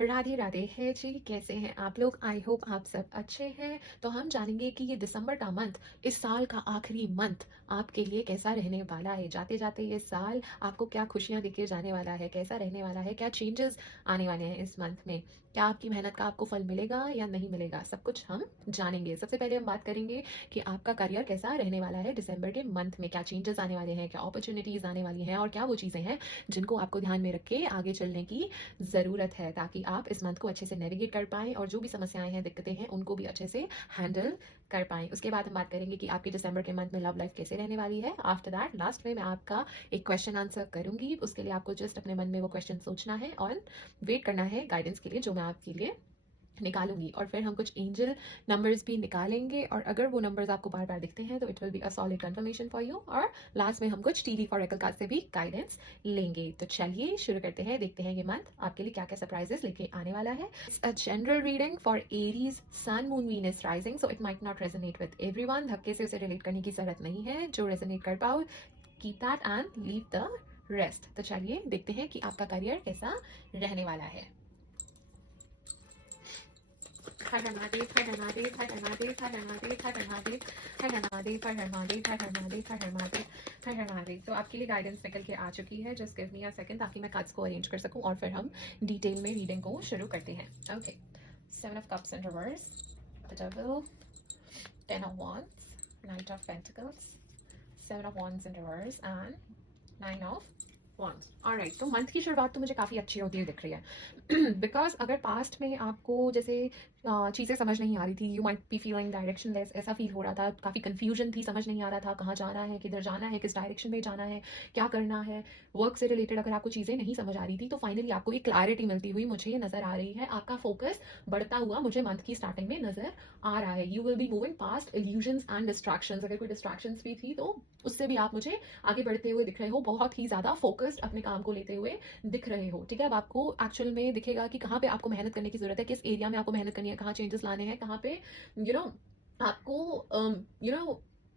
राधे राधे है जी। कैसे हैं आप लोग? आई होप आप सब अच्छे हैं। तो हम जानेंगे कि ये दिसंबर का मंथ, इस साल का आखिरी मंथ आपके लिए कैसा रहने वाला है। जाते जाते ये साल आपको क्या खुशियां देके जाने वाला है, कैसा रहने वाला है, क्या चेंजेस आने वाले हैं इस मंथ में, क्या आपकी मेहनत का आपको फल मिलेगा या नहीं मिलेगा, सब कुछ हम जानेंगे। सबसे पहले हम बात करेंगे कि आपका करियर कैसा रहने वाला है दिसंबर के मंथ में, क्या चेंजेस आने वाले हैं, क्या अपॉर्चुनिटीज आने वाली हैं और क्या वो चीज़ें हैं जिनको आपको ध्यान में रख के आगे चलने की ज़रूरत है, ताकि आप इस मंथ को अच्छे से नेविगेट कर पाएँ और जो भी समस्याएँ हैं, दिक्कतें हैं, उनको भी अच्छे से हैंडल कर पाएँ। उसके बाद हम बात करेंगे कि आपकी दिसंबर के मंथ में लव लाइफ कैसे रहने वाली है। आफ्टर दैट लास्ट में मैं आपका एक क्वेश्चन आंसर करूँगी। उसके लिए आपको जस्ट अपने मन में वो क्वेश्चन सोचना है और वेट करना है गाइडेंस के लिए, जो मैं आपके लिए निकालूंगी। और फिर हम कुछ एंजल नंबर्स भी निकालेंगे और अगर वो नंबर्स आपको बार बार दिखते हैं तो it will be a solid confirmation for you. और लास्ट में हम कुछ टीवी फॉरेकल कार्ड से भी गाइडेंस लेंगे। तो चलिए शुरू करते हैं, देखते हैं ये मंथ आपके लिए क्या क्या सरप्राइजेस लेके आने वाला है। It's a general reading for Aries sun moon Venus rising, so it might not resonate with everyone. धक्के से उसे रिलेट करने की जरूरत नहीं है। जो रेजोनेट कर पाओ keep that and leave the rest. तो चलिए देखते हैं कि आपका करियर कैसा रहने वाला है। हर हर महादेव, हर हर महादेव, हर हर महादेव, हर हर महादेव, हर हर महादेव, हर हर महादेव, हर हर महादेव, हर हर महादेव, हर हर महादेव, हर हर महादेव। तो आपके लिए गाइडेंस निकल के आ चुकी है। Just give me a second ताकि मैं कार्ड्स को अरेंज कर सकूं और फिर हम डिटेल में रीडिंग को शुरू करते हैं। Okay, 7 of Cups in reverse, the Devil, 10 of Wands, Knight of Pentacles, 7 of Wands in reverse and 9 of Wands. Alright, तो मंथ की शुरुआत तो मुझे काफ़ी अच्छी होती हुई दिख रही है। बिकॉज अगर पास्ट में आपको जैसे चीज़ें समझ नहीं आ रही थी, you might be feeling directionless, ऐसा फील हो रहा था, काफ़ी कन्फ्यूजन थी, समझ नहीं आ रहा था कहाँ जाना है, किधर जाना है, किस डायरेक्शन में जाना है, क्या करना है, वर्क से रिलेटेड अगर आपको चीज़ें नहीं समझ आ रही थी तो फाइनली आपको एक क्लैरिटी मिलती हुई मुझे ये नज़र आ रही है। आपका फोकस बढ़ता हुआ मुझे मंथ की स्टार्टिंग में नज़र आ रहा है। You will be moving past illusions and distractions. अगर कोई डिस्ट्रैक्शंस भी थी तो उससे भी आप मुझे आगे बढ़ते हुए दिख रहे हो, बहुत ही ज़्यादा फोकस्ड अपने काम को लेते हुए दिख रहे हो। ठीक है, अब आपको एक्चुअल में दिखेगा कि कहाँ पे आपको मेहनत करने की जरूरत है, किस एरिया में आपको मेहनत करनी है, कहाँ चेंजेस लाने हैं, कहाँ पे यू नो आपको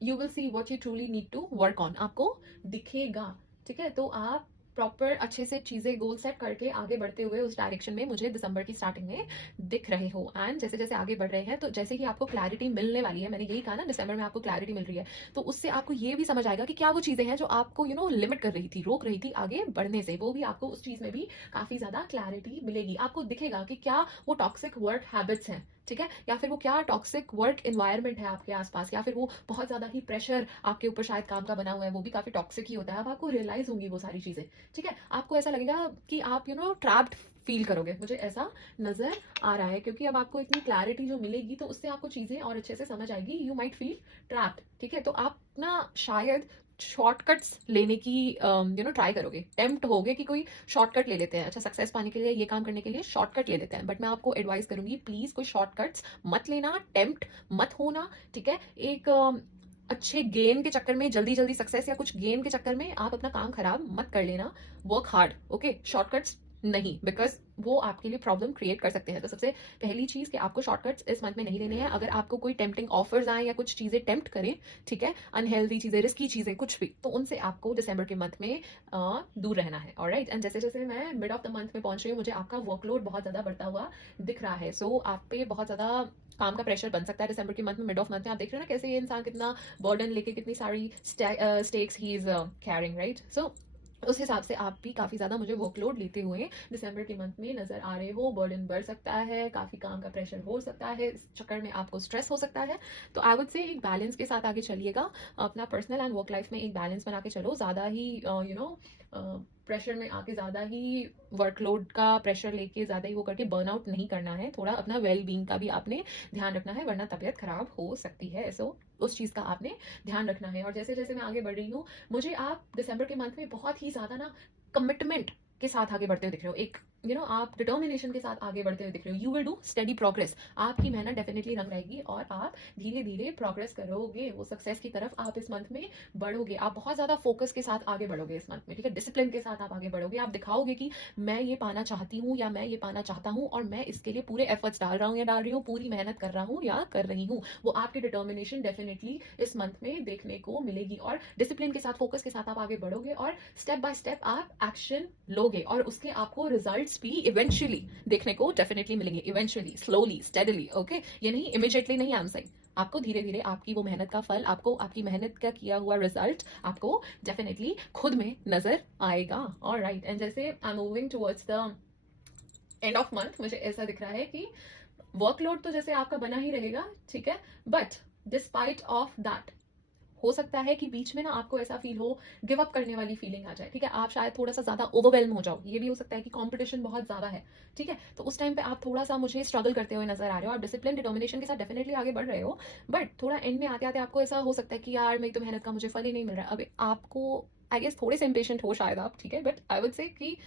you will see what you truly need to work on, आपको दिखेगा। ठीक है, तो आप प्रॉपर अच्छे से चीज़ें गोल सेट करके आगे बढ़ते हुए उस डायरेक्शन में मुझे दिसंबर की स्टार्टिंग में दिख रहे हो। एंड जैसे जैसे आगे बढ़ रहे हैं तो जैसे ही आपको क्लैरिटी मिलने वाली है, मैंने यही कहा ना दिसंबर में आपको क्लैरिटी मिल रही है, तो उससे आपको ये भी समझ आएगा कि क्या वो चीज़ें हैं जो आपको लिमिट कर रही थी, रोक रही थी आगे बढ़ने से, वो भी आपको उस चीज़ में भी काफ़ी ज़्यादा क्लैरिटी मिलेगी। आपको दिखेगा कि क्या वो टॉक्सिक वर्क हैबिट्स हैं, ठीक है, या फिर वो क्या टॉक्सिक वर्क एनवायरनमेंट है आपके आसपास, या फिर वो बहुत ज़्यादा ही प्रेशर आपके ऊपर शायद काम का बना हुआ है, वो भी काफ़ी टॉक्सिक ही होता है। अब आपको रियलाइज होंगी वो सारी चीज़ें। ठीक है, आपको ऐसा लगेगा कि आप ट्रैप्ड फील करोगे, मुझे ऐसा नजर आ रहा है, क्योंकि अब आपको इतनी क्लैरिटी जो मिलेगी तो उससे आपको चीजें और अच्छे से समझ आएगी। You might feel trapped. ठीक है, तो आप ना शायद शॉर्टकट्स लेने की ट्राई करोगे, टेम्प्ट होगे कि कोई शॉर्टकट ले लेते हैं, अच्छा सक्सेस पाने के लिए, ये काम करने के लिए शॉर्टकट ले लेते हैं। बट मैं आपको एडवाइस करूंगी, प्लीज कोई शॉर्टकट्स मत लेना, टेम्प्ट मत होना। ठीक है, एक अच्छे गेन के चक्कर में, जल्दी जल्दी सक्सेस या कुछ गेन के चक्कर में आप अपना काम खराब मत कर लेना। वर्क हार्ड, ओके, शॉर्टकट्स नहीं, बिकॉज वो आपके लिए प्रॉब्लम क्रिएट कर सकते हैं। तो सबसे पहली चीज कि आपको शॉर्टकट्स इस मंथ में नहीं लेने हैं। अगर आपको कोई टेम्पटिंग ऑफर्स आए या कुछ चीजें टेम्प्ट करें, ठीक है, अनहेल्दी चीजें, रिस्की चीजें, कुछ भी, तो उनसे आपको दिसंबर के मंथ में दूर रहना है। ऑलराइट, एंड जैसे जैसे मैं मिड ऑफ द मंथ में पहुंच रही हूँ, मुझे आपका वर्कलोड बहुत ज्यादा बढ़ता हुआ दिख रहा है। सो आप पे बहुत ज्यादा काम का प्रेशर बन सकता है दिसंबर के मंथ में, मिड ऑफ मंथ में। आप देख रहे हो ना कैसे ये इंसान कितना बर्डन लेके, कितनी सारी स्टेक्स ही इज कैरिंग, राइट। सो उस हिसाब से आप भी काफ़ी ज़्यादा मुझे वर्कलोड लेते हुए दिसंबर के मंथ में नज़र आ रहे हो। बर्डन बढ़ सकता है, काफ़ी काम का प्रेशर हो सकता है, इस चक्कर में आपको स्ट्रेस हो सकता है। तो आई वुड से एक बैलेंस के साथ आगे चलिएगा, अपना पर्सनल एंड वर्क लाइफ में एक बैलेंस बना के चलो। ज़्यादा ही प्रेशर में आके, ज़्यादा ही वर्कलोड का प्रेशर लेके, ज़्यादा ही वो करके बर्नआउट नहीं करना है। थोड़ा अपना वेल बींग का भी आपने ध्यान रखना है, वरना तबीयत खराब हो सकती है। सो उस चीज़ का आपने ध्यान रखना है। और जैसे जैसे मैं आगे बढ़ रही हूँ, मुझे आप दिसंबर के मंथ में बहुत ही ज़्यादा ना कमिटमेंट के साथ आगे बढ़ते हुए दिख रहे हो। एक आप डिटर्मिनेशन के साथ आगे बढ़ते हुए दिख रहे हो। You will do study progress, आपकी मेहनत डेफिनेटली रंग रहेगी और आप धीरे धीरे प्रोग्रेस करोगे, वो सक्सेस की तरफ आप इस मंथ में बढ़ोगे। आप बहुत ज्यादा फोकस के साथ आगे बढ़ोगे इस मंथ में, ठीक है, डिसिप्लिन के साथ आप आगे बढ़ोगे। आप दिखाओगे कि मैं ये पाना चाहती हूँ या मैं ये पाना चाहता हूँ और मैं इसके लिए पूरे एफर्ट्स डाल रहा हूँ या डाल रही हूँ, पूरी मेहनत कर रहा हूँ या कर रही हूँ। वो आपकी डिटर्मिनेशन डेफिनेटली इस मंथ में देखने को मिलेगी और डिसिप्लिन के साथ, फोकस के साथ आप आगे बढ़ोगे और स्टेप बाय स्टेप आप एक्शन लोगे और उसके आपको रिजल्ट रिजल्ट्स भी इवेंचुअली देखने को डेफिनेटली मिलेंगे, इवेंचुअली, स्लोली, स्टेडली, ओके, ये नहीं इमिडिएटली नहीं, आई एम सेइंग आपको धीरे धीरे आपकी वो मेहनत का फल, आपको आपकी मेहनत का किया हुआ रिजल्ट आपको डेफिनेटली खुद में नजर आएगा। ऑलराइट, एंड जैसे I am moving towards the end of month, मुझे ऐसा दिख रहा है कि वर्कलोड तो जैसे आपका बना ही रहेगा, ठीक है, बट डिस्पाइट ऑफ दैट हो सकता है कि बीच में ना आपको ऐसा फील हो, गिव अप करने वाली फीलिंग आ जाए, ठीक है, आप शायद थोड़ा सा ज्यादा ओवरवेल्म हो जाओ, ये भी हो सकता है कि कंपटीशन बहुत ज्यादा है, ठीक है, तो उस टाइम पे आप थोड़ा सा मुझे स्ट्रगल करते हुए नजर आ रहे हो, आप डिसिप्लिन डिटर्मिनेशन के साथ डेफिनेटली आगे बढ़ रहे हो, बट थोड़ा एंड में आते आते आपको ऐसा हो सकता है कि यार मेरी तो मेहनत का मुझे फल ही नहीं मिल रहा है। अब आपको आई गेस थोड़े से इम्पेशेंट हो शायद आप, ठीक है, बट आई वुड से कि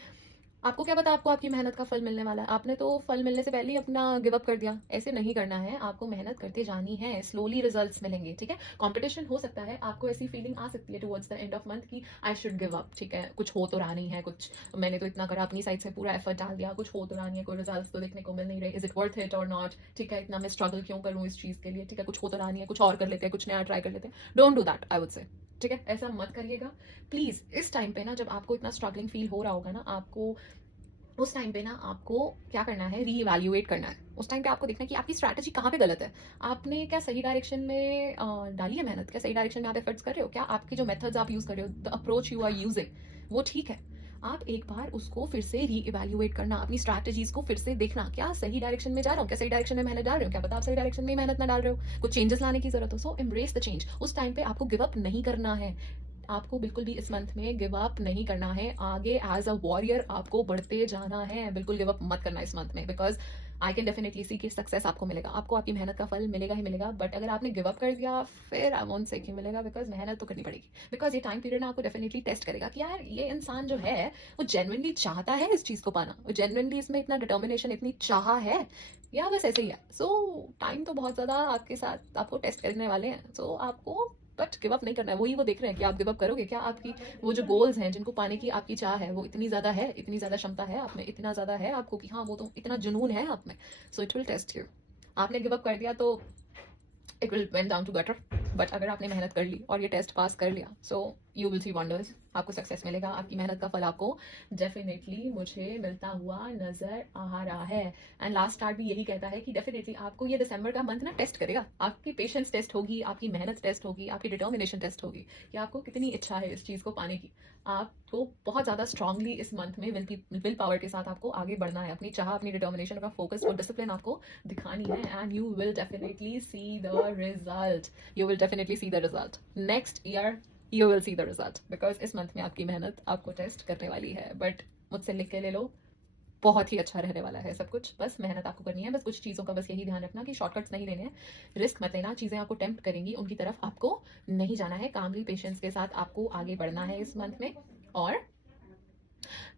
आपको क्या पता आपको आपकी मेहनत का फल मिलने वाला है, आपने तो फल मिलने से पहले ही अपना गिव अप कर दिया, ऐसे नहीं करना है, आपको मेहनत करते जानी है, स्लोली रिजल्ट्स मिलेंगे, ठीक है, कंपटीशन हो सकता है, आपको ऐसी फीलिंग आ सकती है towards the end of month की आई शुड गिव अप, ठीक है, कुछ हो तो रहा नहीं है, कुछ मैंने तो इतना करा, अपनी साइड से पूरा एफर्ट डाल दिया, कुछ हो तो रहा नहीं है, कोई रिजल्ट तो देखने को मिल नहीं रहे, इज इट वर्थ इट और नॉट, ठीक है, इतना मैं स्ट्रगल क्यों करूँ इस चीज के लिए, ठीक है, कुछ हो तो रहा नहीं है, कुछ और कर लेते हैं, कुछ नया ट्राई कर लेते हैं, don't do that, I would से, ठीक है, ऐसा मत करिएगा प्लीज। इस टाइम पे ना जब आपको इतना स्ट्रगलिंग फील हो रहा होगा ना, आपको उस टाइम पे ना आपको क्या करना है, रीइवैल्यूएट करना है, उस टाइम पे आपको देखना है कि आपकी स्ट्रैटेजी कहाँ पे गलत है, आपने क्या सही डायरेक्शन में डाली है मेहनत, क्या सही डायरेक्शन में आप एफर्ट्स कर रहे हो, क्या आपके जो मेथड्स आप यूज कर रहे हो, the approach you are using वो ठीक है, आप एक बार उसको फिर से रीइवैल्यूएट करना, अपनी स्ट्रैटेजीज को फिर से देखना, क्या सही डायरेक्शन में जा रहा हूँ, क्या सही डायरेक्शन में मेहनत डाल रहे हो, क्या पता आप सही डायरेक्शन में मेहनत ना डाल रहे हो, कुछ चेंजेस लाने की जरूरत हो, सो एम्ब्रेस द चेंज। उस टाइम पे आपको गिव अप नहीं करना है, आपको बिल्कुल भी इस मंथ में गिव अप नहीं करना है, आगे एज अ वॉरियर आपको बढ़ते जाना है, बिल्कुल गिव अप मत करना इस मंथ में, बिकॉज आई कैन डेफिनेटली सी कि सक्सेस आपको मिलेगा, आपको आपकी मेहनत का फल मिलेगा ही मिलेगा, बट अगर आपने गिव अप कर दिया फिर आई वोंट से कि मिलेगा, बिकॉज मेहनत तो करनी पड़ेगी, बिकॉज ये टाइम पीरियड ना आपको डेफिनेटली टेस्ट करेगा कि यार ये इंसान जो है वो जेन्युइनली चाहता है इस चीज को पाना, वो जेन्युइनली इसमें इतना डिटर्मिनेशन, इतनी चाह है, या बस ऐसे ही है। सो टाइम तो बहुत ज्यादा आपके साथ आपको टेस्ट करने वाले हैं, सो आपको बट गिव अप नहीं करना है, वही वो देख रहे हैं कि आप गिव अप करोगे क्या, आपकी वो जो गोल्स हैं जिनको पाने की आपकी चाह है वो इतनी ज्यादा है, इतनी ज्यादा क्षमता है आप में, इतना ज्यादा है आपको कि हाँ वो तो इतना जुनून है आप में, so it will test you. आपने गिव अप कर दिया तो it will went down to gutter, but अगर आपने मेहनत कर ली और ये टेस्ट पास कर लिया, so you will C wonders, आपको सक्सेस मिलेगा, आपकी मेहनत का फल आपको डेफिनेटली मुझे मिलता हुआ नजर आ रहा है। एंड लास्ट कार्ड भी यही कहता है कि डेफिनेटली आपको ये दिसंबर का मंथ ना टेस्ट करेगा, आपकी पेशेंस टेस्ट होगी, आपकी मेहनत टेस्ट होगी, आपकी डिटर्मिनेशन टेस्ट होगी कि आपको कितनी इच्छा है इस चीज को पाने की, आपको बहुत ज्यादा स्ट्रांगली इस मंथ में विल पावर के साथ आपको आगे बढ़ना है, अपनी चाह, अपनी डिटर्मिनेशन, अपना फोकस और डिसिप्लिन आपको दिखानी है, and you will definitely see the result, you will definitely see the result next year, you will see the result, because इस मंथ में आपकी मेहनत आपको टेस्ट करने वाली है, बट मुझसे लिख के ले लो, बहुत ही अच्छा रहने वाला है सब कुछ, बस मेहनत आपको करनी है, बस कुछ चीज़ों का बस यही ध्यान रखना कि शॉर्टकट्स नहीं लेने हैं, रिस्क मत लेना, चीज़ें आपको टेम्प्ट करेंगी उनकी तरफ आपको नहीं जाना है, कामली पेशेंस के साथ आपको आगे बढ़ना है इस मंथ में, और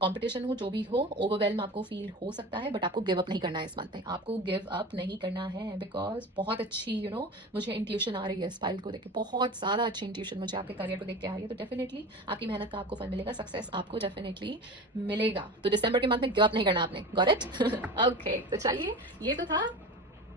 कंपटीशन हो जो भी हो, ओवरवेलम आपको फील हो सकता है, बट आपको गिव अप नहीं करना है इस मंथ में, आपको गिव अप नहीं करना है, बिकॉज बहुत अच्छी मुझे इंट्यूशन आ रही है इस फाइल को देख के, बहुत ज़्यादा अच्छी इंट्यूशन मुझे आपके करियर को देख के आ रही है, तो डेफिनेटली आपकी मेहनत का आपको फल मिलेगा, सक्सेस आपको डेफिनेटली मिलेगा, तो दिसंबर के मंथ में गिव अप नहीं करना आपने, गॉट इट? ओके, तो चलिए ये तो था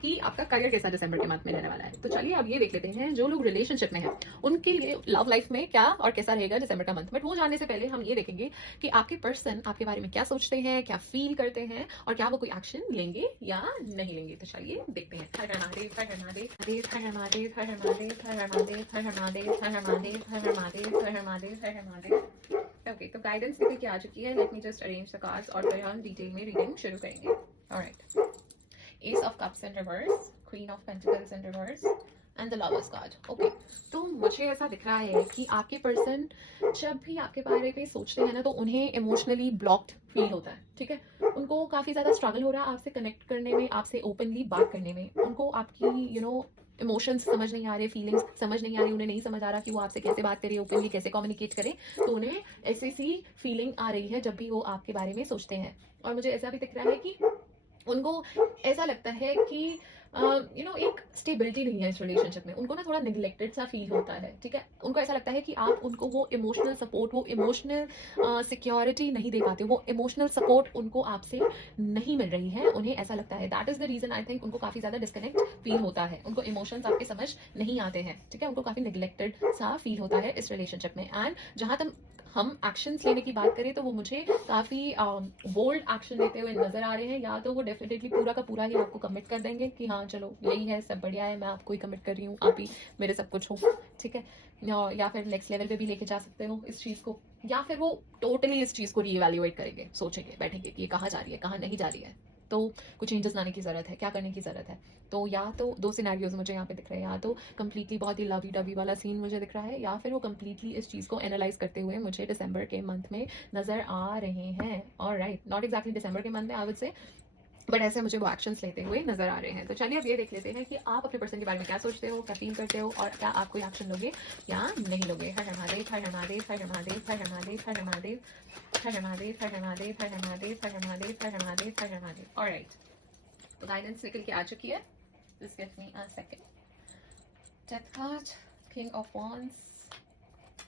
कि आपका करियर कैसा दिसंबर के मंथ में रहने वाला है, तो चलिए अब ये देख लेते हैं जो लोग रिलेशनशिप में हैं उनके लिए लव लाइफ में क्या और कैसा रहेगा दिसंबर का मंथ, बट वो जानने से पहले हम ये देखेंगे कि आपके पर्सन आपके बारे में क्या सोचते हैं, क्या फील करते हैं, और क्या वो कोई एक्शन लेंगे या नहीं लेंगे, तो चलिए देखते हैं। हर हर महादेव, हर हर महादेव, हर हर महादेव, हर हर महादेव, हर हर महादेव, हर हर महादेव, हर हर महादेव, हर हर महादेव, हर हर महादेव, हर हर महादेव। ओके, तो गाइडेंस निकल के आ चुकी है, let me just arrange the cards और फिर हम डिटेल में रीडिंग शुरू करेंगे। Alright, Ace of Cups in reverse, Queen of Pentacles in reverse, and the Lovers card. Okay, तो मुझे ऐसा दिख रहा है कि आपके पर्सन जब भी आपके बारे में सोचते हैं ना तो उन्हें इमोशनली ब्लॉक्ड फील होता है, ठीक है, उनको काफी ज्यादा स्ट्रगल हो रहा है आपसे कनेक्ट करने में, आपसे ओपनली बात करने में, उनको आपकी इमोशंस समझ नहीं आ रहे, फीलिंग्स समझ नहीं आ रही, उन्हें नहीं समझ आ रहा कि वो आपसे कैसे बात करे, ओपनली कैसे कम्युनिकेट करे, तो उन्हें ऐसी सी फीलिंग आ रही है जब भी वो आपके बारे में सोचते हैं। और मुझे ऐसा भी दिख रहा है कि उनको ऐसा लगता है कि एक स्टेबिलिटी नहीं है इस रिलेशनशिप में, उनको ना थोड़ा निगलेक्टेड सा फील होता है, ठीक है, उनको ऐसा लगता है कि आप उनको वो इमोशनल सपोर्ट, वो इमोशनल सिक्योरिटी नहीं दे पाते, वो इमोशनल सपोर्ट उनको आपसे नहीं मिल रही है, उन्हें ऐसा लगता है, that is the reason I think उनको काफी ज्यादा डिस्कनेक्ट फील होता है, उनको इमोशंस आपके समझ नहीं आते हैं, ठीक है, उनको काफी निगलेक्टेड सा फील होता है इस रिलेशनशिप में। एंड जहां तक हम एक्शंस लेने की बात करें तो वो मुझे काफ़ी बोल्ड एक्शन लेते हुए नज़र आ रहे हैं। या तो वो डेफिनेटली पूरा का पूरा ही आपको कमिट कर देंगे कि हाँ चलो यही है, सब बढ़िया है, मैं आपको ही कमिट कर रही हूँ, आप ही मेरे सब कुछ हो, ठीक है। या फिर नेक्स्ट लेवल पे भी लेके जा सकते हो इस चीज़ को, या फिर वो टोटली इस चीज़ को रीइवैल्यूएट करेंगे, सोचेंगे, बैठेंगे कि ये कहाँ जा रही है, कहाँ नहीं जा रही है, तो कुछ चेंजेस लाने की ज़रूरत है, क्या करने की ज़रूरत है। तो या तो दो सिनेरियोज मुझे यहाँ पे दिख रहे हैं, या तो कंप्लीटली बहुत ही लवी डवी वाला सीन मुझे दिख रहा है, या फिर वो कंप्लीटली इस चीज़ को एनालाइज करते हुए मुझे दिसंबर के मंथ में नज़र आ रहे हैं। और राइट, नॉट एग्जैक्टली दिसंबर के मंथ में आई वुड से, बट ऐसे मुझे वो एक्शंस लेते हुए नजर आ रहे हैं। तो चलिए अब ये देख लेते हैं कि आप अपने पर्सन के बारे में क्या सोचते हो, क्या फील करते हो, और क्या आप कोई एक्शन लोगे या नहीं लोगे। हर हर महादेव, हर हर महादेव, हर हर महादेव, हर हर महादेव, हर हर महादेव, हर हर महादेव, हर हर महादेव, हर हर महादेव, हर हर महादेव, हर हर महादेव, हर हर महादेव। ऑलराइट, तो गाइडेंस निकल के आ चुकी है। Just give me a second. Death card, king of wands,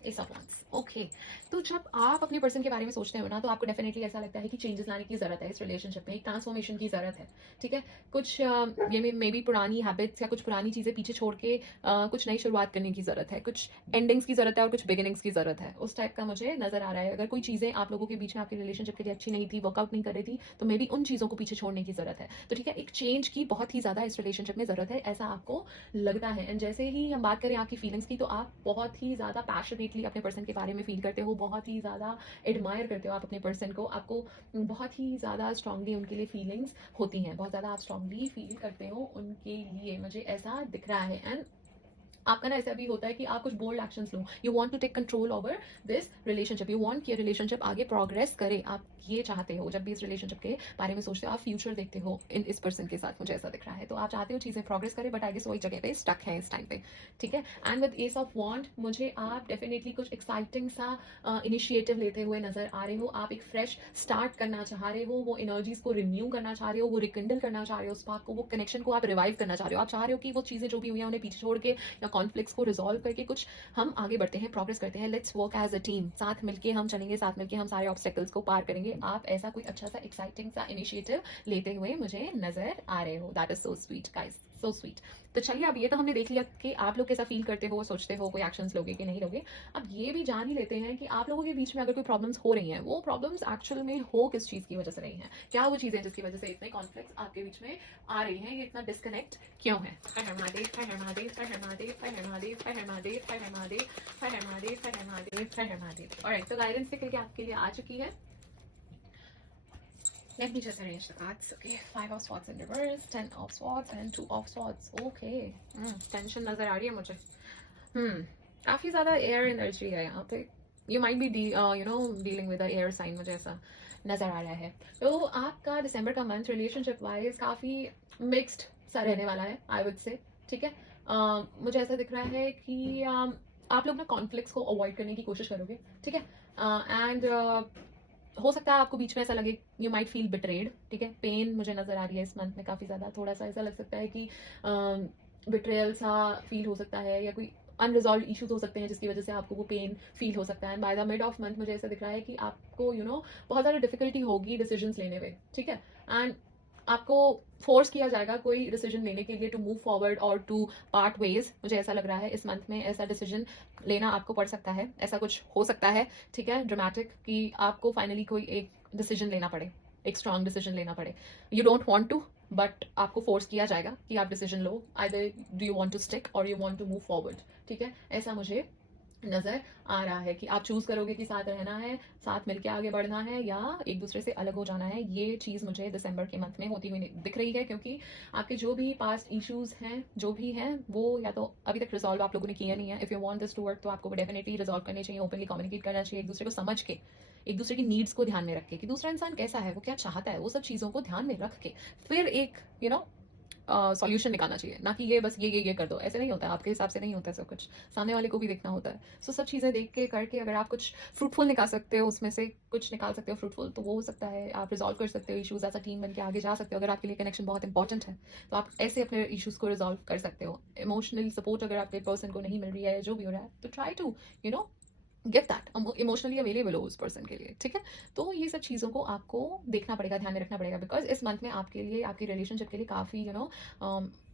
S of wands. Okay, तो जब आप अपने पर्सन के बारे में सोचते हो ना, तो आपको डेफिनेटली ऐसा लगता है कि चेंजेस लाने की जरूरत है इस रिलेशनशिप में, एक ट्रांसफॉर्मेशन की जरूरत है, ठीक है। कुछ ये मे बी पुरानी हैबिट्स या कुछ पुरानी चीज़ें पीछे छोड़ के कुछ नई शुरुआत करने की जरूरत है, कुछ एंडिंग्स की जरूरत है और कुछ बिगिनिंग्स की जरूरत है, उस टाइप का मुझे नजर आ रहा है। अगर कोई चीज़ें आप लोगों के बीच में आपके रिलेशनशिप के लिए अच्छी नहीं थी, वर्कआउट नहीं कर रही थी, तो मे बी उन चीज़ों को पीछे छोड़ने की जरूरत है। तो ठीक है, एक चेंज की बहुत ही ज़्यादा इस रिलेशनशिप में ज़रूरत है, ऐसा आपको लगता है। एंड जैसे ही हम बात करें आपकी फीलिंग्स की, तो आप बहुत ही ज़्यादा पैशनेटली अपने पर्सन के बारे में फील करते हो, बहुत ही ज़्यादा एडमायर करते हो आप अपने पर्सन को, आपको बहुत ही ज़्यादा स्ट्रांगली उनके लिए फीलिंग्स होती हैं, बहुत ज़्यादा आप स्ट्रांगली फील करते हो उनके लिए, मुझे ऐसा दिख रहा है। एंड आपका ना ऐसा भी होता है कि आप कुछ बोल्ड एक्शंस लो, you want to take control over this relationship, you want कि रिलेशनशिप आगे प्रोग्रेस करे, आप ये चाहते हो। जब भी इस रिलेशनशिप के बारे में सोचते हो, आप फ्यूचर देखते हो इन इस पर्सन के साथ, मुझे ऐसा दिख रहा है। तो आप चाहते हो चीज़ें प्रोग्रेस करें, बट आई गेस वही जगह पे स्टक है इस टाइम पे, ठीक है। एंड विद एस ऑफ वांड, मुझे आप डेफिनेटली कुछ एक्साइटिंग सा इनिशिएटिव लेते हुए नजर आ रहे हो, आप एक फ्रेश स्टार्ट करना चाह रहे हो, वो एनर्जीज को रिन्यू करना चाह रहे हो, वो रिकिंडल करना चाह रहे हो, स्पार्क को, वो कनेक्शन को आप रिवाइव करना चाह रहे हो। आप चाह रहे हो कि वो चीज़ें जो भी हुई हैं उन्हें पीछे छोड़ के या कॉन्फ्लिक्ट्स को रिजॉल्व करके कुछ हम आगे बढ़ते हैं, प्रोग्रेस करते हैं, let's work as a team, साथ मिलके हम चलेंगे, साथ मिलके हम सारे ऑब्स्टेकल्स को पार करेंगे। आप ऐसा कोई अच्छा सा एक्साइटिंग सा इनिशिएटिव लेते हुए मुझे नजर आ रहे हो। That is so sweet guys, so sweet. तो चलिए अब ये तो हमने देख लिया कि आप लोग कैसा फील करते हो, सोचते हो, कोई एक्शंस लोगे कि नहीं लोगे। अब ये भी जान ही लेते हैं कि आप लोगों के बीच में अगर कोई प्रॉब्लम्स हो रही हैं, वो प्रॉब्लम्स एक्चुअल में हो किस चीज़ की वजह से रही हैं, क्या वो चीज़ें जिसकी वजह से इतने कॉन्फ्लिक्ट्स आपके बीच में आ रही हैं, ये इतना डिस्कनेक्ट क्यों है। हर हर महादेव, हर हर महादेव, हर हर महादेव, हर हर महादेव, हर हर महादेव, हर हर महादेव, हर हर महादेव, हर हर महादेव, हर हर महादेव। ऑलराइट, तो गाइडेंस निकल के आपके लिए आ चुकी है। Let me just arrange the cards. Okay, 5 of swords in reverse, 10 of swords and 2 of swords. Okay, tension नजर आ रही है मुझे। काफी ज्यादा एयर एनर्जी है यहाँ पे। You might be dealing with air sign, मुझे ऐसा नजर आ रहा है। तो आपका दिसंबर का मंथ रिलेशनशिप वाइज काफी मिक्स्ड सा रहने वाला है, आई वुड से, ठीक है। मुझे ऐसा दिख रहा है कि आप लोग ना कॉन्फ्लिक्ट्स को अवॉइड करने की कोशिश करोगे, ठीक है। एंड हो सकता है आपको बीच में ऐसा लगे, यू माइट फील बिट्रेड, ठीक है। पेन मुझे नजर आ रही है इस मंथ में काफी ज्यादा, थोड़ा सा ऐसा लग सकता है कि बिट्रेयल सा फील हो सकता है, या कोई अनरिजॉल्व इश्यूज हो सकते हैं जिसकी वजह से आपको वो पेन फील हो सकता है। And by the mid of month मुझे ऐसा दिख रहा है कि आपको बहुत ज़्यादा डिफिकल्टी होगी डिसीजंस लेने में, ठीक है। एंड आपको फोर्स किया जाएगा कोई डिसीजन लेने के लिए, टू मूव फॉरवर्ड और टू पार्ट वेज। मुझे ऐसा लग रहा है इस मंथ में ऐसा डिसीजन लेना आपको पड़ सकता है, ऐसा कुछ हो सकता है, ठीक है, ड्रामेटिक, कि आपको फाइनली कोई एक डिसीजन लेना पड़े, एक स्ट्रॉन्ग डिसीजन लेना पड़े। You don't want to, but आपको फोर्स किया जाएगा कि आप डिसीजन लो, either do you want to stick और you want to move forward, ठीक है। ऐसा मुझे नजर आ रहा है कि आप चूज करोगे कि साथ रहना है, साथ मिलके आगे बढ़ना है, या एक दूसरे से अलग हो जाना है। ये चीज मुझे दिसंबर के मंथ में होती हुई दिख रही है, क्योंकि आपके जो भी पास्ट इश्यूज हैं, जो भी हैं, वो या तो अभी तक रिजॉल्व आप लोगों ने किया नहीं है। If you want this to work, तो आपको डेफिनेटली रिजॉल्व करने चाहिए, ओपनली कम्युनिकेट करना चाहिए, एक दूसरे को समझ के, एक दूसरे की नीड्स को ध्यान में रख के, कि दूसरा इंसान कैसा है, वो क्या चाहता है, वो सब चीज़ों को ध्यान में रख के फिर एक सॉल्यूशन निकालना चाहिए, ना कि ये बस ये कर दो। ऐसे नहीं होता है, आपके हिसाब से नहीं होता है सब कुछ, सामने वाले को भी देखना होता है। सो सब चीज़ें देख के करके अगर आप कुछ फ्रूटफुल निकाल सकते हो, उसमें से कुछ निकाल सकते हो फ्रूटफुल, तो वो हो सकता है आप रिजॉल्व कर सकते हो इशूज़, ऐसा टीम बन के आगे जा सकते हो। अगर आपके लिए कनेक्शन बहुत इंपॉर्टेंट है, तो आप ऐसे अपने इशूज़ को रिजॉल्व कर सकते हो। इमोशनल सपोर्ट अगर आपके पर्सन को नहीं मिल रही है, जो भी हो रहा है, तो try to give that, emotionally available हो उस पर्सन के लिए, ठीक है। तो ये सब चीज़ों को आपको देखना पड़ेगा, ध्यान में रखना पड़ेगा, बिकॉज इस मंथ में आपके लिए, आपकी रिलेशनशिप के लिए काफ़ी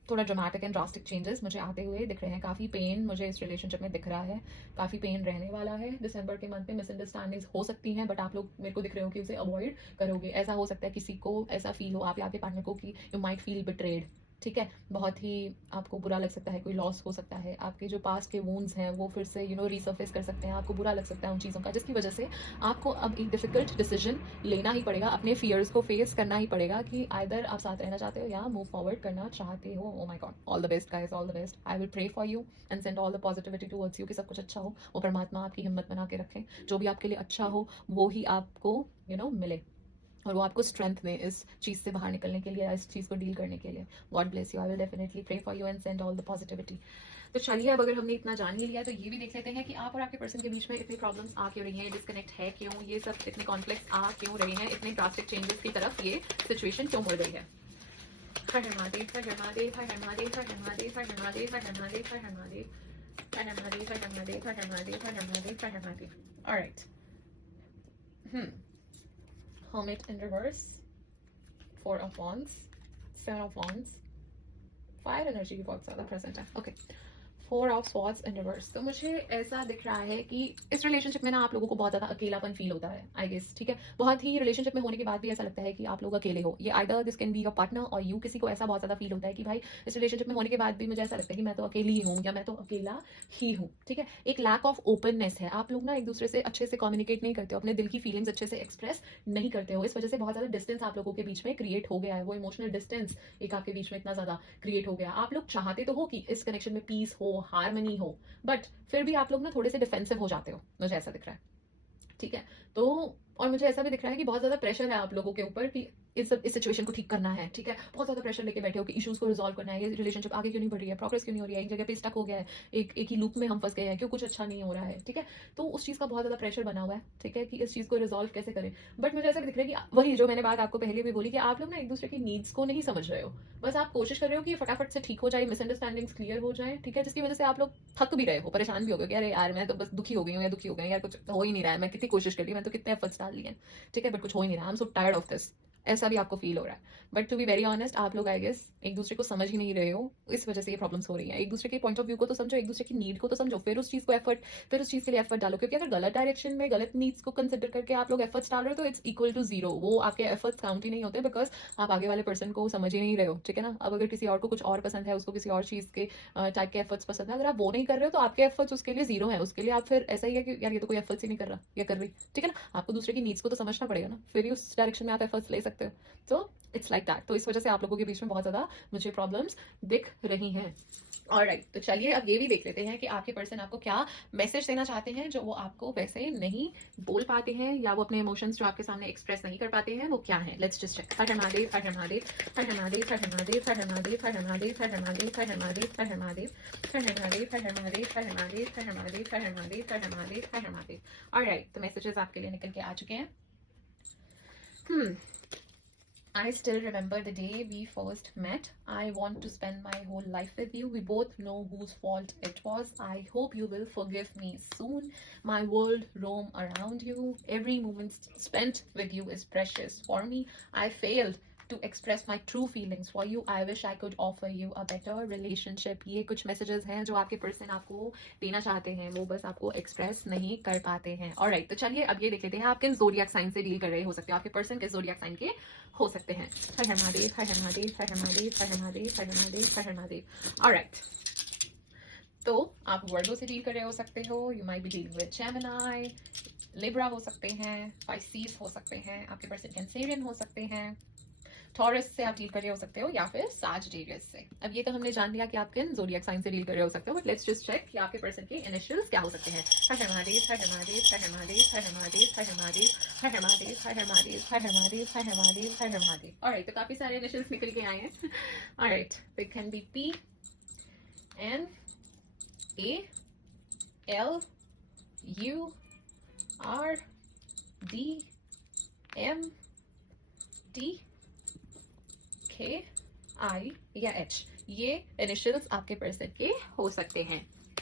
थोड़ा ड्रामेटिक एंड ड्रास्टिक चेंजेस मुझे आते हुए दिख रहे हैं। काफ़ी पेन मुझे इस रिलेशनशिप में दिख रहा है, काफ़ी पेन रहने वाला है। दिसंबर के मंथ में मिसअंडरस्टैंडिंग्स हो सकती हैं, बट आप लोग मेरे को दिख रहे हो कि उसे अवॉइड करोगे। ऐसा हो सकता है किसी को ऐसा फील हो, आप या आपके पार्टनर को, कि यू माइट फील बिट्रेड। ठीक है, बहुत ही आपको बुरा लग सकता है, कोई लॉस हो सकता है, आपके जो पास्ट के वूंड्स हैं वो फिर से रिसर्फेस कर सकते हैं, आपको बुरा लग सकता है उन चीज़ों का, जिसकी वजह से आपको अब एक डिफिकल्ट डिसीजन लेना ही पड़ेगा, अपने फियर्स को फेस करना ही पड़ेगा कि आइदर आप साथ रहना चाहते हो या मूव फॉरवर्ड करना चाहते हो। Oh my god, all the best guys, all the best. I will pray for you and send all the positivity towards you, कि सब कुछ अच्छा हो, वो परमात्मा आपकी हिम्मत बना के रखें, जो भी आपके लिए अच्छा हो वो ही आपको मिले, और वो आपको स्ट्रेंथ दें इस चीज़ से बाहर निकलने के लिए, इस चीज़ को डील करने के लिए। God bless you, I will definitely pray for you and send all the positivity. तो चलिए, अब अगर हमने इतना जान ही लिया तो ये भी देख लेते हैं कि आप और आपके पर्सन के बीच में इतनी प्रॉब्लम्स आ क्यों रही हैं, डिस्कनेक्ट है क्यों, ये सब इतने कॉन्फ्लिक्ट्स आ क्यों रहे हैं, इतने ड्रास्टिक चेंजेस की तरफ ये सिचुएशन क्यों मुड़ गई है। हर हर महादेव, हर हर महादेव, हर हर महादेव, हर हर महादेव, हर हर महादेव, हर हर महादेव, हर हर महादेव, हर हर महादेव, हर हर महादेव, हर हर महादेव, हर हर महादेव, हर हर Mahadev. Alright, Hermit in reverse, Four of Wands, Seven of Wands, fire energy भी बहुत ज़्यादा प्रेजेंट है। Okay, four of swords in reverse. तो मुझे ऐसा दिख रहा है कि इस रिलेशनशिप में ना आप लोगों को बहुत ज़्यादा अकेलापन फील होता है, आई गेस। ठीक है, बहुत ही रिलेशनशिप में होने के बाद भी ऐसा लगता है कि आप लोग अकेले हो। ये either this can be your partner और यू, किसी को ऐसा बहुत ज़्यादा फील होता है कि भाई इस रिलेशनशिप में होने के बाद भी मुझे ऐसा लगता है कि मैं तो अकेली ही हूँ या मैं तो अकेला ही हूँ। ठीक है, एक लैक ऑफ ओपननेस है, आप लोग ना एक दूसरे से अच्छे से कम्युनिकेट नहीं करते हो, अपने दिल की फीलिंग्स अच्छे से एक्सप्रेस नहीं करते हो। इस वजह से बहुत ज़्यादा डिस्टेंस आप लोगों के बीच में क्रिएट हो गया है, वो इमोशनल डिस्टेंस एक आपके बीच में इतना ज़्यादा क्रिएट हो गया। आप लोग चाहते तो हो कि इस कनेक्शन में पीस हो, हार्मनी हो, बट फिर भी आप लोग ना थोड़े से डिफेंसिव हो जाते हो, मुझे ऐसा दिख रहा है। ठीक है, तो और मुझे ऐसा भी दिख रहा है कि बहुत ज्यादा प्रेशर है आप लोगों के ऊपर कि इस सिचुएशन को ठीक करना है। ठीक है, बहुत ज्यादा प्रेशर लेके बैठे हो कि इश्यूज को रिजॉल्व करना है, ये रिलेशनशिप आगे क्यों नहीं बढ़ रही है, प्रोग्रेस क्यों नहीं हो रही है, एक जगह पे स्टक हो गया है, एक ही लूप में हम फंस गए हैं, क्यों कुछ अच्छा नहीं हो रहा है। ठीक है, तो उस चीज का बहुत ज्यादा प्रेशर बना हुआ है। ठीक है, कि इस चीज को रिजॉल्व कैसे करें। बट मुझे ऐसा भी दिख रहा है कि वही जो मैंने बात आपको पहले भी बोली कि आप लोग ना एक दूसरे की नीड्स को नहीं समझ रहे हो, बस आप कोशिश कर रहे हो कि फटाफट से ठीक हो जाए, मिसअंडरस्टैंडिंग्स क्लियर हो जाए। ठीक है, जिसकी वजह से आप लोग थक भी रहे हो, परेशान भी हो गए कि अरे यार मैं तो बस दुखी हो गई हूँ या दुखी हो गई यार, कुछ हो ही नहीं रहा है, मैं कितनी कोशिश कर ली, मैं तो कितने एफर्ट्स डाल लिए हैं। ठीक है, बट कुछ हो ही नहीं रहा, I am so tired of this, ऐसा भी आपको फील हो रहा है। But to be very honest, आप लोग आई गेस एक दूसरे को समझ ही नहीं रहे हो, इस वजह से ये प्रॉब्लम्स हो रही है। एक दूसरे के पॉइंट ऑफ व्यू को तो समझो, एक दूसरे की नीड को तो समझो, फिर उस चीज को फिर उस चीज के लिए एफर्ट डालो। क्योंकि अगर गलत डायरेक्शन में गलत नीड्स को कंसिडर करके आप लोग एफर्ट्स डाल रहे हो तो इट्स इक्वल टू जीरो, वो आपके एफर्ट्स काउंट ही नहीं होते, बिकॉज आप आगे वाले पर्सन को समझ ही नहीं रहे हो। ठीक है ना, अब अगर किसी और को कुछ और पसंद है, उसको किसी और चीज के टाइप के एफर्ट्स पसंद है, अगर आप वो नहीं कर रहे हो तो आपके एफर्ट्स उसके लिए जीरो है, उसके लिए आप फिर ऐसा ही है कि यार ये तो कोई एफर्ट्स ही नहीं कर रहा या कर रही। ठीक है ना, आपको दूसरे की नीड्स को तो समझना पड़ेगा ना, फिर ही उस डायरेक्शन में आप एफर्ट्स ले सकते हो। तो इट्स लाइक दैट। तो इस वजह से आप लोगों के बीच में बहुत ज़्यादा मुझे प्रॉब्लम्स दिख रही हैं। ऑलराइट, तो चलिए अब ये भी देख लेते हैं कि आपके पर्सन आपको क्या मैसेज देना चाहते हैं जो वो आपको वैसे नहीं बोल पाते हैं, या वो अपने इमोशंस जो आपके सामने एक्सप्रेस नहीं कर पाते हैं वो क्या है। Let's just check. हर हर महादेव, हर हर महादेव, हर हर महादेव, हर हर महादेव, हर हर महादेव, हर हर महादेव, हर हर महादेव, हर हर महादेव, हर हर महादेव, हर हर महादेव, हर हर महादेव, हर हर महादेव, हर हर महादेव, हर हर महादेव, हर हर महादेव, हर हर महादेव। ऑलराइट, तो मैसेजेस आपके लिए निकल के आ चुके हैं। I still remember the day we first met. I want to spend my whole life with you. We both know whose fault it was. I hope you will forgive me soon. My world roam around you. Every moment spent with you is precious for me. I failed to express my true feelings for you. I wish I could offer you a better relationship. ये कुछ messages हैं जो आपके person आपको देना चाहते हैं, वो बस आपको एक्सप्रेस नहीं कर पाते हैं। ऑलराइट, तो चलिए अब ये देख लेते हैं आप किस ज़ोडिएक साइन से डील कर रहे हो सकते हो, आपके पर्सन किस ज़ोडिएक साइन के हो सकते हैं। हर हर महादेव, हर हर महादेव, हर हर महादेव, हर हर महादेव, हर हर महादेव, हर हर महादेव। ऑलराइट, तो आप वर्गो से डील कर रहे हो सकते हो, you might be dealing with Gemini, Libra हो सकते हैं, पाइसीज हो सकते हैं, आपके पर्सन कैंसेरियन हो सकते हैं, टॉरस से आप डील कर रहे हो सकते हो, या फिर सैजिटेरियस से। अब ये तो हमने जान लिया कि आप किन ज़ोडिएक साइन से डील कर रहे हो सकते हो, बट लेट्स जस्ट चेक कि आपके पर्सन के इनिशियल्स क्या हो सकते हैं। हर हर महादेव, हर हर महादेव, हर हर महादेव, हर हर महादेव, हर हर महादेव, हर हर महादेव, हर हर महादेव, हर हर महादेव, हर हर महादेव, हर हर महादेव। ऑलराइट, तो काफी सारे इनिशियल्स निकल के आए हैं। ऑलराइट, तो it can be P, N, A, L, U, R, D, M, D, K, I या H, ये इनिशियल्स आपके पर्सन के हो सकते हैं।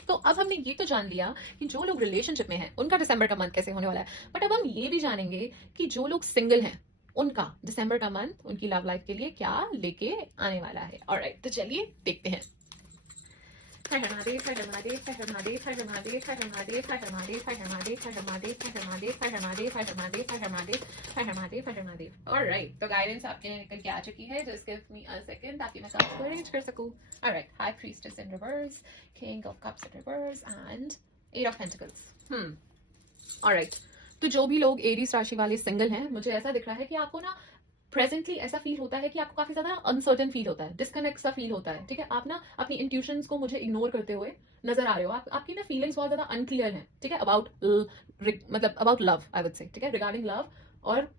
तो अब हमने ये तो जान लिया कि जो लोग रिलेशनशिप में हैं उनका दिसंबर का मंथ कैसे होने वाला है, बट अब हम ये भी जानेंगे कि जो लोग सिंगल हैं, उनका दिसंबर का मंथ उनकी लव लाइफ के लिए क्या लेके आने वाला है। ऑलराइट, तो चलिए देखते हैं। Har Har Mahadev, Har Har Mahadev, Har Har Mahadev, Har Har Mahadev, Har Har Mahadev, Har Har Mahadev, Har Har Mahadev, Har Har Mahadev, Har Har Mahadev, Har Har Mahadev, Har Har Mahadev, Har Har Mahadev, Har Har Mahadev, Har Har Mahadev. Alright, तो guidance आपके लिए निकल के आ चुकी है। Just give me a second ताकि मैं cards को अरेंज कर सकूं। Alright, High Priestess in reverse, King of Cups in reverse, and Eight of Pentacles. Alright, तो जो भी लोग एरीज राशि वाले सिंगल हैं, मुझे ऐसा दिख रहा है कि आपको ना प्रेजेंटली ऐसा फील होता है कि आपको काफी ज्यादा अनसर्टन फील होता है, डिस्कनेक्ट सा फील होता है। ठीक है, आप ना अपनी इंट्यूशंस को मुझे इग्नोर करते हुए नजर आ रहे हो। आपकी ना फीलिंग्स बहुत ज्यादा अनक्लियर हैं। ठीक है, अबाउट मतलब अबाउट लव आई वुड से। ठीक है, रिगार्डिंग लव, और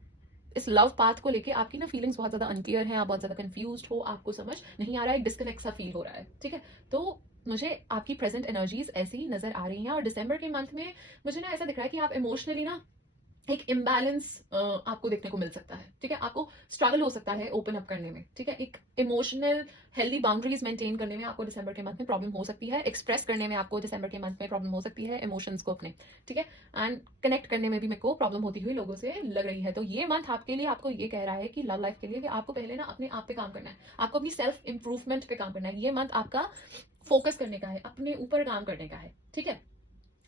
इस लव पाथ को लेके आपकी ना फीलिंग्स बहुत ज्यादा अनक्लियर हैं। आप बहुत ज्यादा कंफ्यूज्ड हो, आपको समझ नहीं आ रहा है, डिस्कनेक्ट सा फील हो रहा है। ठीक है, तो मुझे आपकी प्रेजेंट एनर्जीज ऐसी ही नजर आ रही हैं। और दिसंबर के मंथ में मुझे ना ऐसा दिख रहा है कि आप इमोशनली ना एक इम्बैलेंस आपको देखने को मिल सकता है। ठीक है, आपको स्ट्रगल हो सकता है ओपन अप करने में। ठीक है, एक इमोशनल हेल्दी बाउंड्रीज मेंटेन करने में आपको दिसंबर के मंथ में प्रॉब्लम हो सकती है। एक्सप्रेस करने में आपको दिसंबर के मंथ में प्रॉब्लम हो सकती है इमोशंस को अपने। ठीक है, एंड कनेक्ट करने में भी मेरे को प्रॉब्लम होती हुई लोगों से लग रही है। तो ये मंथ आपके लिए आपको ये कह रहा है कि लव लाइफ के लिए कि आपको पहले ना अपने आप पे काम करना है, आपको अपनी सेल्फ इंप्रूवमेंट पे काम करना है। ये मंथ आपका फोकस करने का है, अपने ऊपर काम करने का है। ठीक है,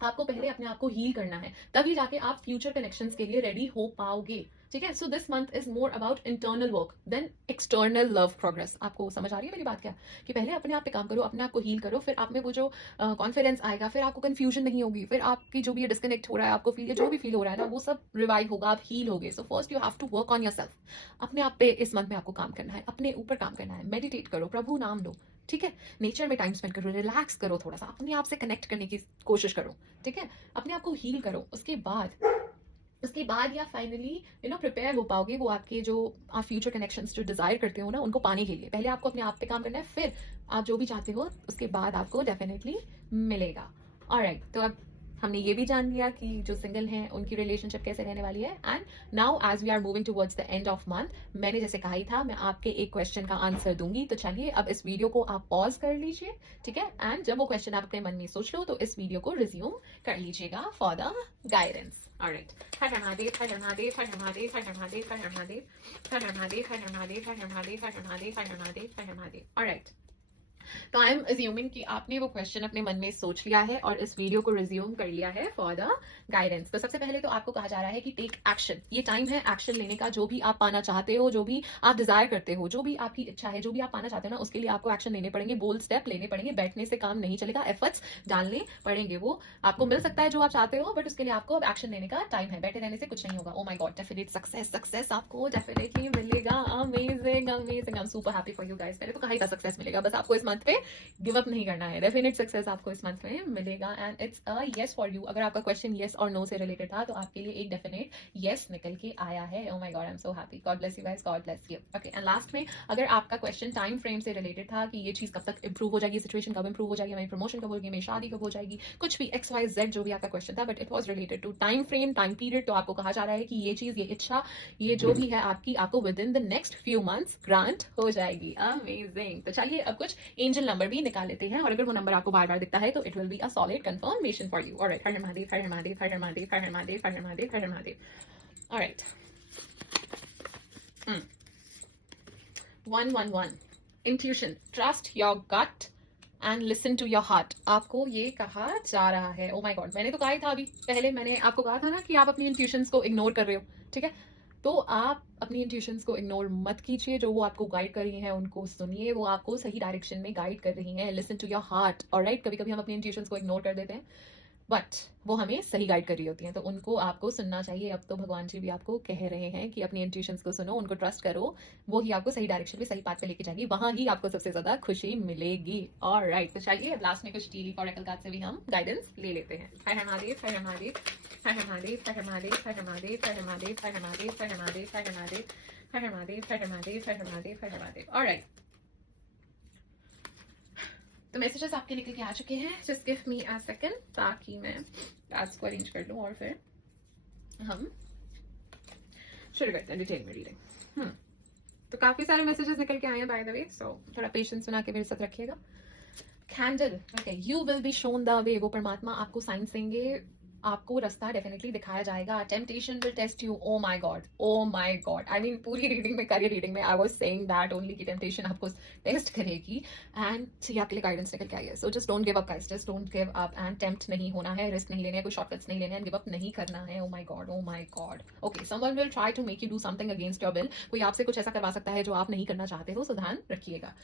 आपको पहले अपने आप को हील करना है, तभी जाके आप फ्यूचर कनेक्शंस के लिए रेडी हो पाओगे। ठीक है, so this month is more about internal work than external love progress. आपको समझ आ रही है मेरी बात क्या? कि पहले अपने आप पे काम करो, अपने आप को हील करो, फिर आप में वो जो कॉन्फिडेंस आएगा, फिर आपको कंफ्यूजन नहीं होगी, फिर आपकी जो भी डिस्कनेक्ट हो रहा है, आपको फील जो भी फील हो रहा है ना, वो सब रिवाइव होगा, आप हील होगे। So first you have to work on yourself. अपने आप पे इस मंथ में आपको काम करना है, अपने ऊपर काम करना है। मेडिटेट करो, प्रभु नाम लो। ठीक है, नेचर में टाइम स्पेंड करो, रिलैक्स करो, थोड़ा सा अपने आप से कनेक्ट करने की कोशिश करो। ठीक है, अपने आप को हील करो। उसके बाद या फाइनली प्रिपेयर हो पाओगे वो आपके जो आप फ्यूचर कनेक्शंस जो डिजायर करते हो ना, उनको पाने के लिए। पहले आपको अपने आप पे काम करना है, फिर आप जो भी चाहते हो उसके बाद आपको डेफिनेटली मिलेगा। ऑलराइट, तो अब हमने ये भी जान लिया कि जो सिंगल हैं उनकी रिलेशनशिप कैसे रहने वाली है। And now as we are moving towards the end of month, मैंने जैसे कहा ही था मैं आपके एक क्वेश्चन का आंसर दूंगी। तो चलिए अब इस वीडियो को आप पॉज कर लीजिए। ठीक है, एंड जब वो क्वेश्चन आप अपने मन में सोच लो तो इस वीडियो को रिज्यूम कर लीजिएगा for the guidance. Alright, Har Har Mahadev, Har Har Mahadev, Har Har Mahadev, Har Har Mahadev, Har Har Mahadev, Har Har Mahadev, Har Har Mahadev, Har Har Mahadev, Har Har Mahadev, Har Har Mahadev, Har Har Mahadev. Alright, तो I am assuming कि आपने वो question अपने मन में सोच लिया है और इस वीडियो को रिज्यूम कर लिया है फॉर द गाइडेंस। तो सबसे पहले तो आपको कहा जा रहा है कि टेक एक्शन। ये टाइम है एक्शन लेने का। जो भी आप पाना चाहते हो, जो भी आप डिजायर करते हो, जो भी आपकी इच्छा है, जो भी आप पाना चाहते हो ना, उसके लिए आपको एक्शन लेने पड़ेंगे, बोल्ड स्टेप लेने पड़ेंगे। बैठने से काम नहीं चलेगा, एफर्ट्स डालने पड़ेंगे। वो आपको मिल सकता है जो आप चाहते हो, बट उसके लिए आपको अब एक्शन लेने का टाइम है। बैठे रहने से कुछ नहीं होगा। ओ माय गॉड, डेफिनेट सक्सेस आपको डेफिनेटली मिलेगा। Amazing amazing, I am super happy for you guys. मैंने तो कहा ही था सक्सेस मिलेगा, बस आपको इस मंथ पे गिव अप नहीं करना है। डेफिनेट सक्सेस आपको इस मंथ में मिलेगा and it's a yes for you. अगर आपका क्वेश्चन यस और नो से रिलेटेड था तो आपके लिए एक डेफिनेट यस निकल के आया है। Oh my god, I am so happy. God bless you guys, God bless you. Okay, and last में अगर आपका क्वेश्चन टाइम फ्रेम से रिलेटेड था कि ये चीज कब तक इंप्रूव हो जाएगी, सिचुएशन कब इंप्रूव हो जाएगी, मेरी प्रमोशन कब होगी, मेरी शादी कब हो जाएगी, कुछ भी XYZ जो भी आपका क्वेश्चन था, but it was related to time frame, time period, तो आपको कहा जा रहा है कि ये चीज, ये इच्छा, ये जो भी है आपकी, आपको with in the next few months grant हो जाएगी। अमेजिंग। तो चलिए अब कुछ एंजल नंबर भी निकाल लेते हैं, और अगर वो नंबर आपको बार बार दिखता है तो it will be a solid confirmation for you. Alright, हर हर महादेव, हर हर महादेव, हर हर महादेव, हर हर महादेव, हर हर महादेव, हर हर Mahadev. Alright, 111 intuition, trust your gut and listen to your heart. आपको ये कहा जा रहा है। ओ माय गॉड, मैंने तो कहा ही था अभी पहले, मैंने आपको कहा था ना कि आप अपनी इंट्यूशंस को इग्नोर कर रहे हो। ठीक है, तो आप अपनी इंट्यूशंस को इग्नोर मत कीजिए। जो वो आपको गाइड कर रही हैं उनको सुनिए, वो आपको सही डायरेक्शन में गाइड कर रही हैं। Listen to your heart. Alright, कभी कभी हम अपनी इंट्यूशंस को इग्नोर कर देते हैं, बट वो हमें सही गाइड कर रही होती हैं, तो उनको आपको सुनना चाहिए। अब तो भगवान जी भी आपको कह रहे हैं कि अपनी इंट्यूशंस को सुनो, उनको ट्रस्ट करो, वो ही आपको सही डायरेक्शन में, सही पाथ पे लेके जाएगी, वहां ही आपको सबसे ज्यादा खुशी मिलेगी। ऑलराइट, तो चलिए अब लास्ट में कुछ टीवी ऑरेकल कार्ड से भी हम गाइडेंस ले लेते हैं। हर हर महादेव, हर हर महादेव, हर हर महादेव, हर हर महादेव, हर हर महादेव, हर हर महादेव, हर हर महादेव, हर हर महादेव, हर हर महादेव, हर हर महादेव, हर हर महादेव, हर हर महादेव, हर हर महादेव। ऑलराइट, तो मैसेजेस आपके निकल के आ चुके हैं। Just give me a second ताकि मैं कार्ड्स को अरेंज कर लूं और फिर हम शुरू करते हैं डिटेल में रीडिंग। तो काफी सारे मैसेजेस निकल के आए हैं बाय द वे, सो थोड़ा पेशेंस बना के मेरे साथ रखिएगा। Candle, okay, you will be shown the way. वो परमात्मा आपको साइंस देंगे, आपको रास्ता डेफिनेटली दिखाया जाएगा. Temptation will test you. Oh my god. I mean पूरी रीडिंग में, करियर रीडिंग में I was saying that only कि टेम्पटेशन आपको टेस्ट करेगी. एंड ये आपके लिए गाइडेंस निकल के आई है. So just don't give up guys, just don't give up and tempt नहीं होना है, रिस्क नहीं लेने हैं, कोई शॉर्टकट्स नहीं लेने हैं, गिव अप नहीं करना है. Oh my god. Okay, someone will try to make you do something against your will. कोई आपसे कुछ ऐसा करवा सकता है जो आप नहीं करना चाहते हो, सो ध्यान रखिएगा.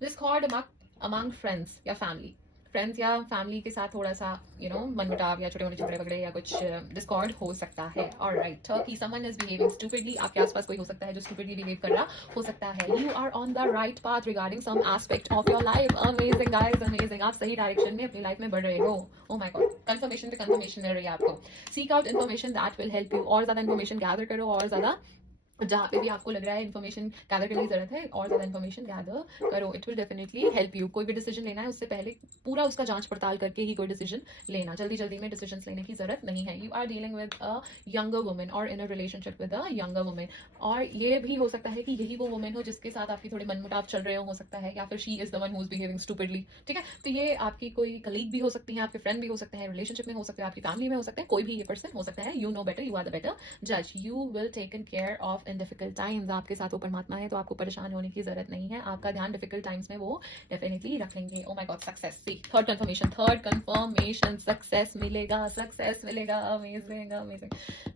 डिस्कॉर्ड अमंग फ्रेंड्स या फैमिली. फ्रेंड्स या फैमिली के साथ थोड़ा सा मनमुटाव या छोटे मोटे झगड़े वगड़े या कुछ डिस्कॉर्ड हो सकता है. Alright, Turkey, someone is behaving stupidly. आपके आसपास कोई हो सकता है जो स्टूपिडली बिहेव कर रहा हो सकता है. You are on the right path regarding some aspect of your life. Amazing guys, amazing. आप सही डायरेक्शन में अपनी लाइफ में बढ़ रहे हो. ओ माय गॉड, कंफर्मेशन पे कंफर्मेशन मिल रही है आपको. Seek out information that will help you. और ज्यादा इन्फॉर्मेशन गैदर करो, और ज्यादा जहाँ पे भी आपको लग रहा है इन्फॉर्मेशन गैदर करने की जरूरत है, और ज्यादा इन्फॉर्मेशन गैदर करो. It will definitely help you. कोई भी डिसीजन लेना है उससे पहले पूरा उसका जांच पड़ताल करके ही कोई डिसीजन लेना. जल्दी में डिसीजन लेने की जरूरत नहीं है. You are dealing with a younger woman और in a relationship with a younger woman. और ये भी हो सकता है कि यही वो वुमन हो जिसके साथ आपकी थोड़े मनमुटाव चल रहे हो सकता है, या फिर she is the one who is behaving stupidly. ठीक है, तो ये आपकी कोई कलीग भी हो सकती है, आपके फ्रेंड भी हो सकते हैं, रिलेशनशिप में हो सकते हैं, आपकी फैमिली में हो सकते हैं, कोई भी ये पर्सन हो सकता है. You know better, you are the better जज. You will taken care of in difficult times. आपके साथ वो परमात्मा है तो आपको परेशान होने की जरूरत नहीं है. आपका ध्यान डिफिकल्ट टाइम्स में वो डेफिनेटली रखेंगे. Oh my god, success. See, third confirmation, success मिलेगा. अमेजिंग.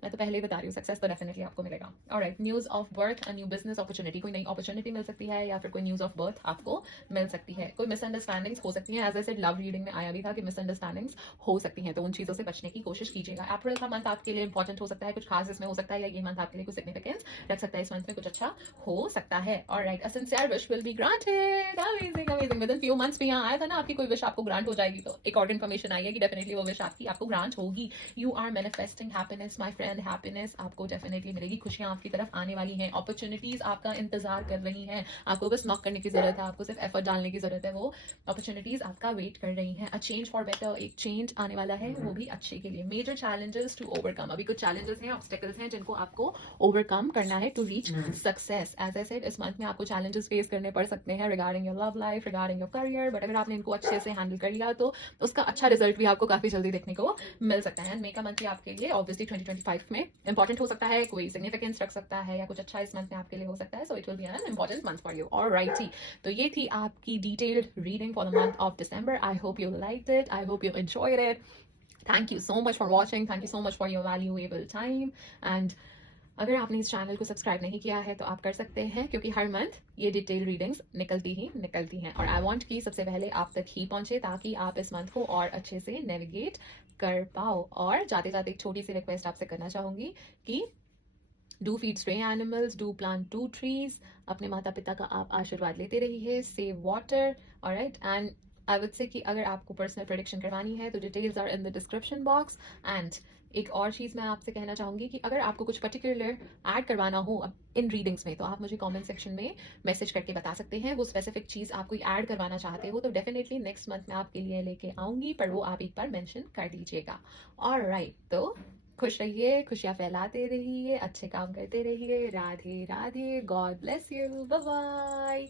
मैं तो पहले ही बता रही हूँ, सक्सेस तो डेफिनेटली आपको मिलेगा. Alright, news of birth, a new business opportunity. कोई नई अपॉर्चुनिटी मिल सकती है, या फिर कोई न्यूज ऑफ बर्थ आपको मिल सकती है. कोई मिसअंडरस्टैंडिंग्स हो सकती है. As I said, love reading में आया भी था कि मिसअंडरस्टैंडिंग्स हो सकती हैं, तो उन चीजों से बचने की कोशिश कीजिएगा. अप्रैल का मंथ आपके लिए इंपॉर्टेंट हो सकता है, कुछ खास इसमें हो सकता है, या ये मंथ आपके लिए कुछ सिग्निफिकेंस रख सकता है. इस मंथ में कुछ अच्छा हो सकता है. Alright, a sincere wish will be granted. Amazing. With in few months भी यहाँ आया था ना, आपकी कोई विश आपको ग्रांट हो जाएगी. तो एक और इन्फॉर्मेशन आई है कि डेफिनेटली वो विश आपको ग्रांट होगी. You are manifesting happiness my friend. Happiness आपको डेफिनेटली मिलेगी. खुशियां आपकी तरफ आने वाली हैं. अपॉर्चुनिटीज आपका इंतजार कर रही हैं. आपको बस नॉक करने की जरूरत है, आपको सिर्फ एफर्ट डालने की जरूरत है. वो अपॉर्चुनिटीज आपका वेट कर रही हैं. अ चेंज फॉर बेटर, एक चेंज आने वाला है, वो भी अच्छे के लिए. Major challenges to overcome. अभी कुछ चैलेंजेस हैं, ऑब्स्टेकल्स हैं जिनको आपको ओवरकम करना है to reach success. As I said, इस मंथ में आपको चैलेंजेस फेस करने पड़ सकते हैं regarding your love life, regarding your career, but अगर आपने इनको अच्छे से हैंडल कर लिया तो उसका अच्छा रिजल्ट भी आपको काफी जल्दी देखने को मिल सकता है. मे का मंथ भी आपके लिए ऑब्वियसली 2025 में इंपॉर्टेंट हो सकता है, कोई सिग्निफिकेंस रख सकता है, या कुछ अच्छा इस मंथ में आपके लिए हो सकता है. So it will be an important month for you. Alright जी, तो ये थी आपकी detailed reading for the month of December. I hope you liked it, I hope you enjoyed it. Thank you so much for watching. Thank you so much for your valuable time. And अगर आपने इस channel को subscribe नहीं किया है तो आप कर सकते हैं, क्योंकि हर मंथ ये डिटेल रीडिंग्स निकलती हैं. और आई वांट कि सबसे पहले आप तक ही पहुंचे, ताकि आप इस मंथ को और अच्छे से नेविगेट कर पाओ. और जाते जाते एक छोटी सी रिक्वेस्ट आपसे करना चाहूंगी कि do feed stray animals, do plant 2 trees. अपने माता पिता का आप आशीर्वाद लेते रहिए. Save water. Alright, and I would say कि अगर आपको पर्सनल प्रेडिक्शन करवानी है तो details are in the description box. And एक और चीज़ मैं आपसे कहना चाहूँगी कि अगर आपको कुछ पर्टिकुलर ऐड करवाना हो इन रीडिंग्स में, तो आप मुझे कमेंट सेक्शन में मैसेज करके बता सकते हैं. वो स्पेसिफिक चीज़ आप कोई ऐड करवाना चाहते हो तो डेफिनेटली नेक्स्ट मंथ में आपके लिए लेके आऊँगी, पर वो आप एक बार मेंशन कर दीजिएगा. ऑलराइट, तो खुश रहिए, खुशियाँ फैलाते रहिए, अच्छे काम करते रहिए. Radhe Radhe. God bless you. Bye bye.